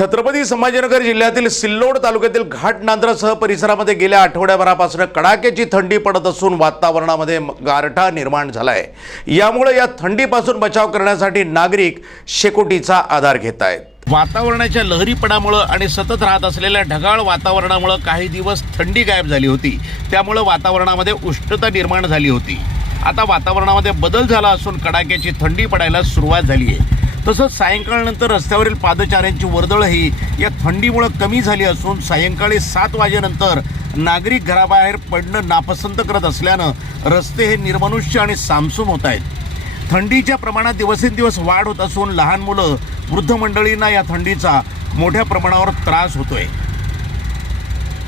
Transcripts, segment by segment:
छत्रपती संभाजीनगर जिल्ह्यातील सिल्लोड तालुक्यातील घाटनांद्रासह परिसरामध्ये गेल्या आठवड्याभरापासून कडाक्याची थंडी पडत असून वातावरणामध्ये गारठा निर्माण झाला आहे। यामुळे या थंडीपासून बचाव करण्यासाठी नागरिक शेकोटीचा आधार घेत आहेत। वातावरणाच्या लहरीपणामुळे आणि सतत राहत असलेल्या ढगाळ वातावरणामुळे काही दिवस थंडी गायब झाली होती। त्यामुळे वातावरणामध्ये उष्णता निर्माण झाली होती। आता वातावरणामध्ये बदल झाला असून कडाक्याची थंडी पडायला सुरुवात झाली आहे। तसंच सायंकाळनंतर रस्त्यावरील पादचाऱ्यांची वर्दळही या थंडीमुळे कमी झाली असून सायंकाळी 7 वाजेनंतर नागरिक घराबाहेर पडणं नापसंत करत असल्यानं रस्ते हे निर्मनुष्य आणि सामसूम होत आहेत। थंडीच्या प्रमाणात दिवसेंदिवस वाढ होत असून लहान मुलं वृद्ध मंडळींना या थंडीचा मोठ्या प्रमाणावर त्रास होतोय।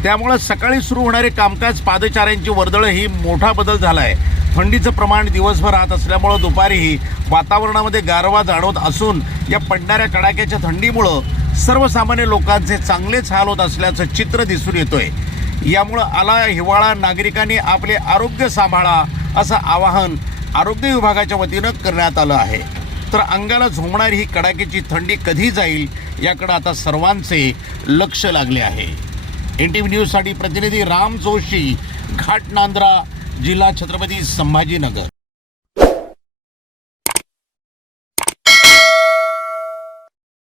त्यामुळे सकाळी सुरू होणारे कामकाज पादचाऱ्यांची वर्दळ ही मोठा बदल झाला आहे। थंडीचं प्रमाण दिवसभर राहत असल्यामुळे दुपारीही वातावरणामध्ये गारवा जाणवत असून या पडणाऱ्या कडाक्याच्या थंडीमुळे सर्वसामान्य लोकांचे चांगलेच हाल होत असल्याचं चित्र दिसून येतोय। यामुळे आला हिवाळा, नागरिकांनी आपले आरोग्य सांभाळा असं आवाहन आरोग्य विभागाच्या वतीनं करण्यात आलं आहे। तर अंगाला झोंबणारी ही कडाक्याची थंडी कधी जाईल याकडे आता सर्वांचे लक्ष लागले आहे। NTV न्यूजसाठी प्रतिनिधी राम जोशी, घाटनांद्रा, जिल्हा छत्रपती संभाजीनगर।